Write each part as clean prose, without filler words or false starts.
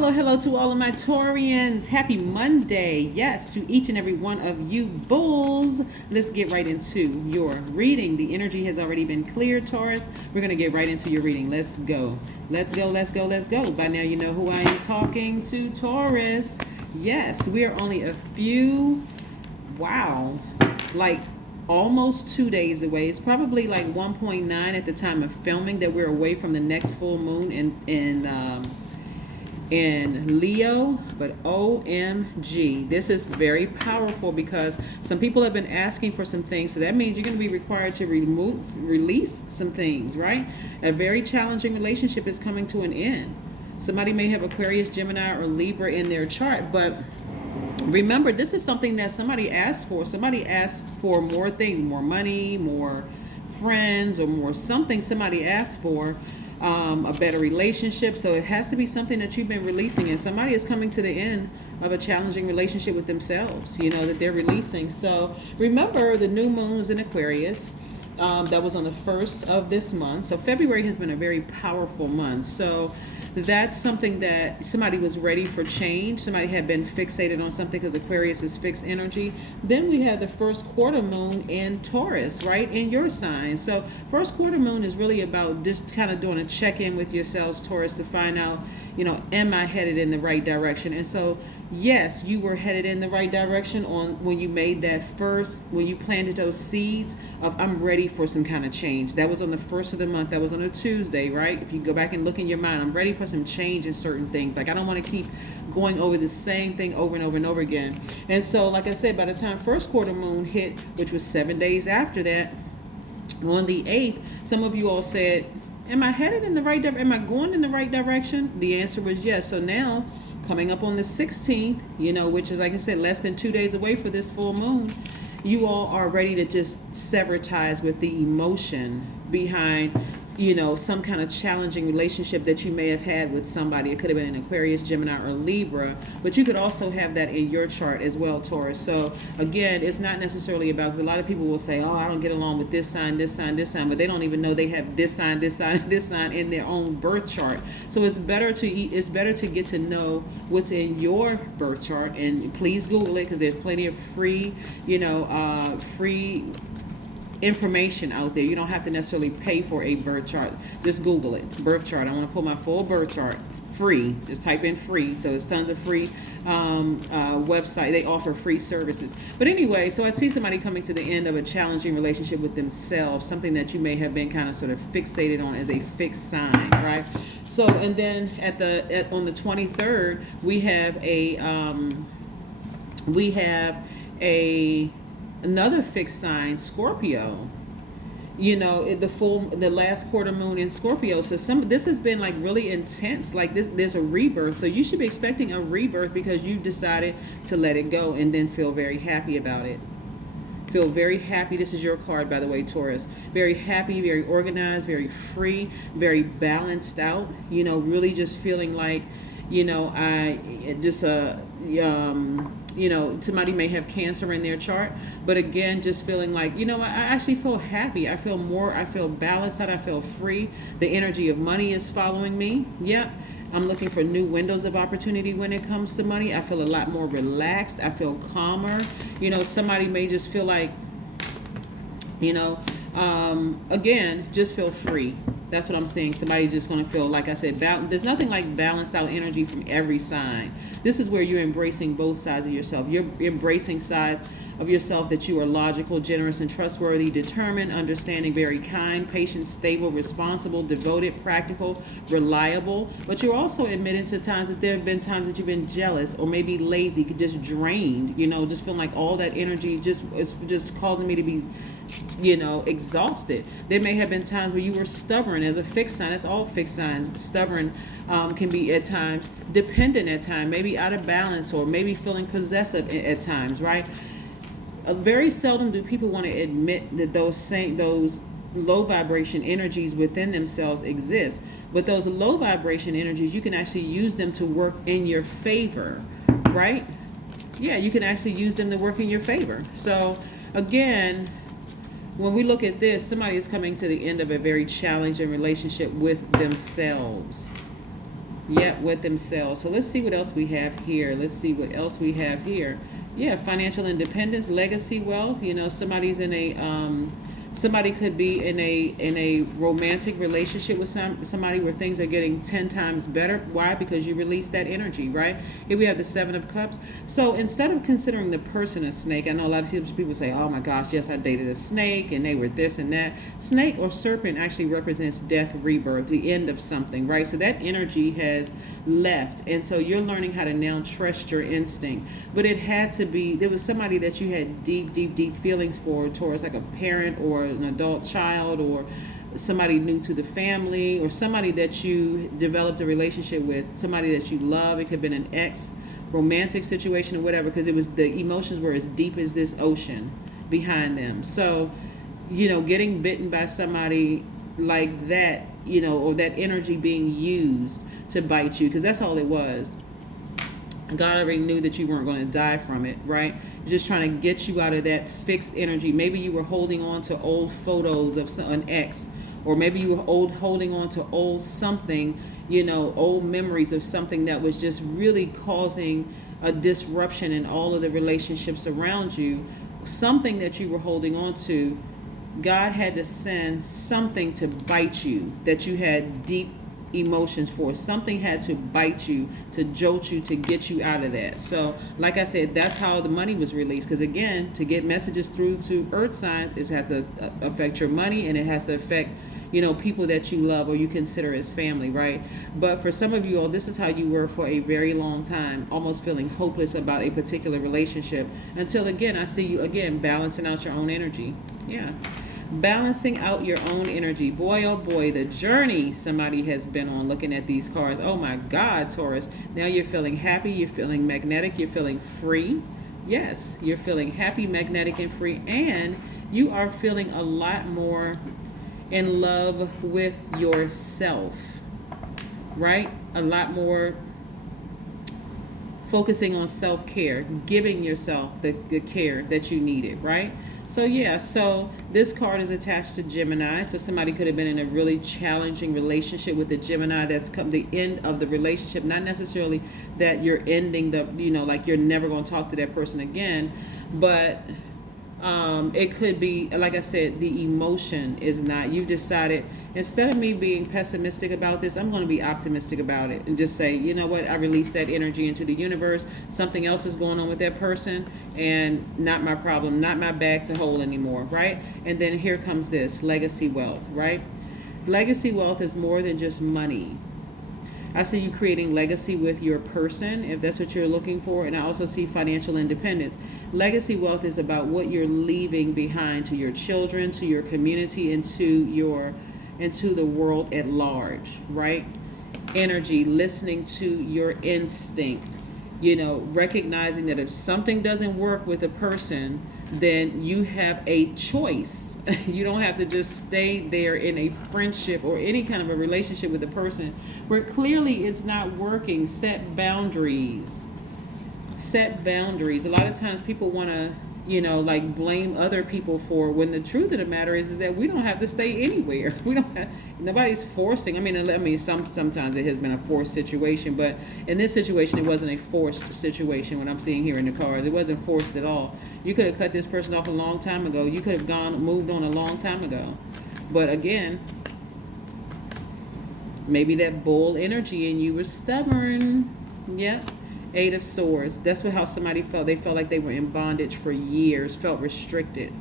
Hello to all of my Taurians. Happy Monday. Yes, to each and every one of you bulls. Let's get right into your reading. The energy has already been cleared, Taurus. We're going to get right into your reading. Let's go. Let's go. By now you know who I am talking to, Taurus. Yes, we are only a few, like almost 2 days away. It's probably like 1.9 at the time of filming that we're away from the next full moon in Leo, but OMG, this is very powerful because some people have been asking for some things, so that means you're going to be required to release some things, right? A very challenging relationship is coming to an end. Somebody may have Aquarius, Gemini, or Libra in their chart, but remember, this is something that somebody asked for. Somebody asked for more things, more money, more friends, or more something somebody asked for. A better relationship. So it has to be something that you've been releasing, and somebody is coming to the end of a challenging relationship with themselves, that they're releasing. So remember, the new moon's in Aquarius. That was on the 1st of this month. So February has been a very powerful month. So that's something that somebody was ready for change. Somebody had been fixated on something because Aquarius is fixed energy. Then we have the first quarter moon in Taurus, right, in your sign. So first quarter moon is really about just kind of doing a check-in with yourselves, Taurus, to find out, am I headed in the right direction? And so yes, you were headed in the right direction when you made when you planted those seeds of I'm ready for some kind of change. That was on the 1st of the month. That was on a Tuesday, right? If you go back and look in your mind, I'm ready for some change in certain things. Like I don't want to keep going over the same thing over and over and over again. And so, like I said, by the time first quarter moon hit, which was 7 days after that, on the 8th, some of you all said, am I headed in the right direction? Am I going in the right direction? The answer was yes. So now, coming up on the 16th, which is, like I said, less than 2 days away for this full moon, you all are ready to just sever ties with the emotion behind, some kind of challenging relationship that you may have had with somebody. It could have been an Aquarius, Gemini, or Libra, but you could also have that in your chart as well, Taurus. So again, it's not necessarily about, because a lot of people will say, oh, I don't get along with this sign, but they don't even know they have this sign in their own birth chart. So it's better to get to know what's in your birth chart, and please Google it, because there's plenty of free information out there. You don't have to necessarily pay for a birth chart. Just Google it, birth chart. I want to pull my full birth chart, free. Just type in free. So it's tons of free website. They offer free services. But anyway, so I see somebody coming to the end of a challenging relationship with themselves, something that you may have been kind of sort of fixated on as a fixed sign, right? So, and then on the 23rd, we have another fixed sign, Scorpio. The last quarter moon in Scorpio. So this has been like really intense. Like there's a rebirth. So you should be expecting a rebirth because you decided to let it go and then feel very happy about it. Feel very happy. This is your card, by the way, Taurus. Very happy, very organized, very free, very balanced out. Really just feeling like, somebody may have Cancer in their chart, but again, just feeling like, I actually feel happy. I feel balanced out. I feel free. The energy of money is following me. Yep. I'm looking for new windows of opportunity when it comes to money. I feel a lot more relaxed. I feel calmer. Somebody may just feel like, again, just feel free. That's what I'm saying. Somebody's just going to feel, like I said, there's nothing like balanced out energy from every sign. This is where you're embracing both sides of yourself. You're embracing sides of yourself that you are logical, generous, and trustworthy, determined, understanding, very kind, patient, stable, responsible, devoted, practical, reliable. But you're also admitting to times that there have been times that you've been jealous or maybe lazy, just drained, just feeling like all that energy is just causing me to be exhausted. There may have been times where you were stubborn as a fixed sign. That's all fixed signs. Stubborn can be at times, dependent at times, maybe out of balance, or maybe feeling possessive at times, right? Very seldom do people want to admit that those low vibration energies within themselves exist. But those low vibration energies, you can actually use them to work in your favor, right? Yeah, you can actually use them to work in your favor. So again, when we look at this, somebody is coming to the end of a very challenging relationship with themselves. Yep, with themselves. So let's see what else we have here. Let's see what else we have here. Yeah, financial independence, legacy wealth. You know, somebody's in a somebody could be in a romantic relationship with somebody where things are getting 10 times better. Why? Because you release that energy, right? Here we have the 7 of Cups. So instead of considering the person a snake, I know a lot of people say, oh my gosh, yes, I dated a snake and they were this and that. Snake or serpent actually represents death, rebirth, the end of something, right? So that energy has left, and so you're learning how to now trust your instinct. But it had to be, there was somebody that you had deep feelings for, Taurus, like a parent or an adult child, or somebody new to the family, or somebody that you developed a relationship with, somebody that you love. It could have been an ex romantic situation or whatever, because it was, the emotions were as deep as this ocean behind them. So, you know, getting bitten by somebody like that, you know, or that energy being used to bite you, because that's all it was. God already knew that you weren't going to die from it, right? Just trying to get you out of that fixed energy. Maybe you were holding on to old photos of an ex, or maybe you were holding on to old something, you know, old memories of something that was just really causing a disruption in all of the relationships around you. Something that you were holding on to, God had to send something to bite you that you had deep emotions for. Something had to bite you, to jolt you, to get you out of that. So like I said, that's how the money was released, because again, to get messages through to earth signs, it has to affect your money, and it has to affect, you know, people that you love or you consider as family, right? But for some of you all, this is how you were for a very long time, almost feeling hopeless about a particular relationship, until again, I see you again balancing out your own energy. Yeah. Balancing out your own energy. Boy, oh boy, the journey somebody has been on looking at these cards. Oh my God, Taurus. Now you're feeling happy, you're feeling magnetic, you're feeling free. Yes, you're feeling happy, magnetic, and free. And you are feeling a lot more in love with yourself, right? A lot more focusing on self-care, giving yourself the care that you needed, right? So yeah, so this card is attached to Gemini. So somebody could have been in a really challenging relationship with a Gemini. That's come the end of the relationship. Not necessarily that you're ending the, you know, like you're never going to talk to that person again, but it could be, like I said, the emotion is not, you decided, instead of me being pessimistic about this, I'm going to be optimistic about it and just say, you know what, I released that energy into the universe. Something else is going on with that person, and not my problem, not my bag to hold anymore, right? And then here comes this legacy wealth, right? Legacy wealth is more than just money. I see you creating legacy with your person, if that's what you're looking for. And I also see financial independence. Legacy wealth is about what you're leaving behind to your children, to your community, and into the world at large, right? Energy, listening to your instinct, you know, recognizing that if something doesn't work with a person, then you have a choice. You don't have to just stay there in a friendship or any kind of a relationship with a person where clearly it's not working. Set boundaries. Set boundaries. A lot of times people want to, you know, like blame other people for, when the truth of the matter is that we don't have to stay anywhere. We don't have, nobody's forcing. I mean, sometimes it has been a forced situation, but in this situation, it wasn't a forced situation. What I'm seeing here in the cards, it wasn't forced at all. You could have cut this person off a long time ago. You could have moved on a long time ago. But again, maybe that bull energy and you were stubborn. Yep. 8 of Swords. That's how somebody felt. They felt like they were in bondage for years, felt restricted.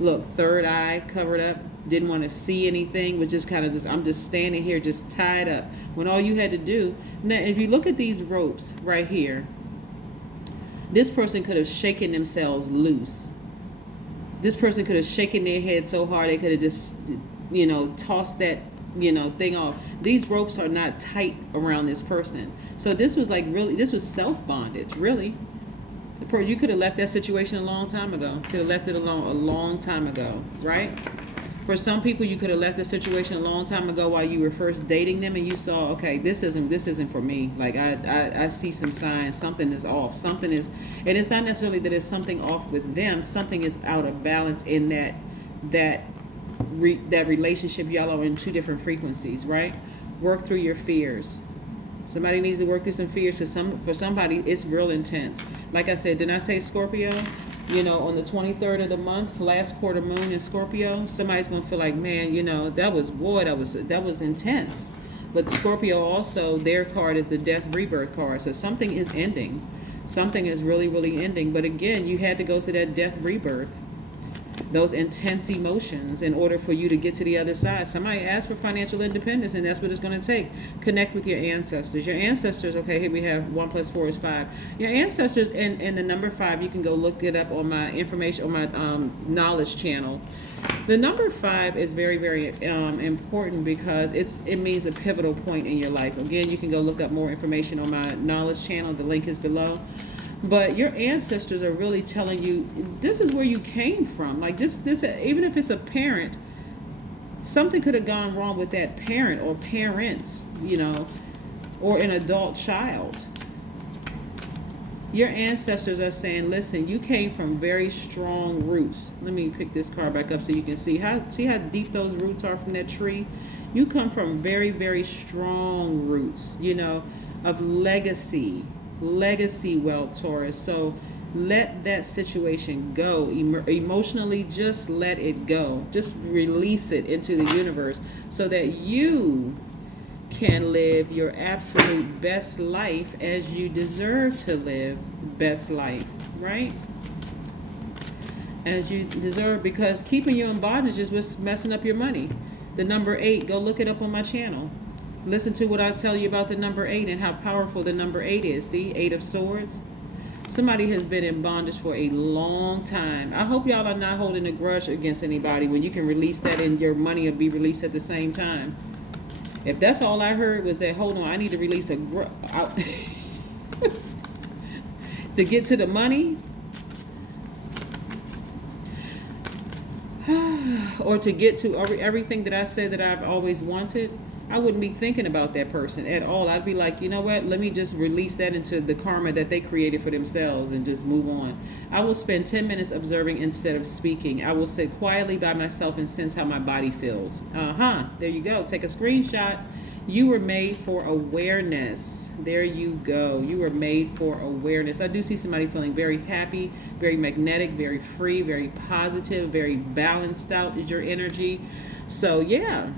Look, third eye covered up, didn't want to see anything, was just kind of just, I'm just standing here just tied up. When all you had to do, now if you look at these ropes right here, this person could have shaken themselves loose. This person could have shaken their head so hard they could have just, you know, tossed that, you know, thing off. These ropes are not tight around this person. So this was like really, this was self-bondage, really. You could have left that situation a long time ago. Could have left it alone a long time ago, right? For some people, you could have left the situation a long time ago while you were first dating them, and you saw, okay, this isn't for me. Like I see some signs, something is off. Something is, and it's not necessarily that it's something off with them. Something is out of balance in that relationship. Y'all are in two different frequencies, right? Work through your fears. Somebody needs to work through some fears. For somebody, it's real intense. Like I said, didn't I say Scorpio? You know, on the 23rd of the month, last quarter moon in Scorpio, somebody's gonna feel like, man, you know, that was intense. But Scorpio also, their card is the death rebirth card. So something is ending. Something is really, really ending. But again, you had to go through that death rebirth, those intense emotions, in order for you to get to the other side. Somebody asked for financial independence, and that's what it's going to take. Connect with your ancestors. Your ancestors, okay, here we have 1 + 4 is 5. Your ancestors, and the number 5, you can go look it up on my information, on my knowledge channel. The number 5 is very, very important because it means a pivotal point in your life. Again, you can go look up more information on my knowledge channel. The link is below. But your ancestors are really telling you this is where you came from. Like this, even if it's a parent, something could have gone wrong with that parent or parents, you know, or an adult child. Your ancestors are saying, listen, you came from very strong roots. Let me pick this card back up so you can see how deep those roots are from that tree. You come from very, very strong roots, you know, of legacy wealth, Taurus. So let that situation go. Emotionally, just let it go. Just release it into the universe so that you can live your absolute best life as you deserve to live best life, right? As you deserve, because keeping you in bondage is what's messing up your money. The number 8, go look it up on my channel. Listen to what I tell you about the number 8 and how powerful the number 8 is. See, 8 of Swords. Somebody has been in bondage for a long time. I hope y'all are not holding a grudge against anybody when you can release that and your money will be released at the same time. If that's all I heard was that, hold on, I need to release a grudge to get to the money, or to get to everything that I said that I've always wanted, I wouldn't be thinking about that person at all. I'd be like, you know what? Let me just release that into the karma that they created for themselves and just move on. I will spend 10 minutes observing instead of speaking. I will sit quietly by myself and sense how my body feels. There you go. Take a screenshot. You were made for awareness. There you go. You were made for awareness. I do see somebody feeling very happy, very magnetic, very free, very positive, very balanced out is your energy. So yeah.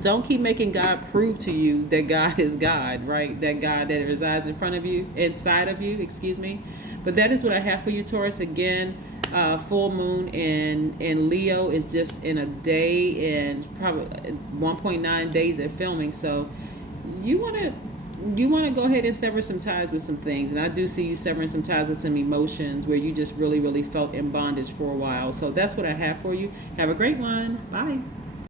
Don't keep making God prove to you that God is God, right? That God that resides inside of you, excuse me. But that is what I have for you, Taurus. Again, full moon in Leo is just in a day and probably 1.9 days at filming. So you want to go ahead and sever some ties with some things. And I do see you severing some ties with some emotions where you just really, really felt in bondage for a while. So that's what I have for you. Have a great one. Bye.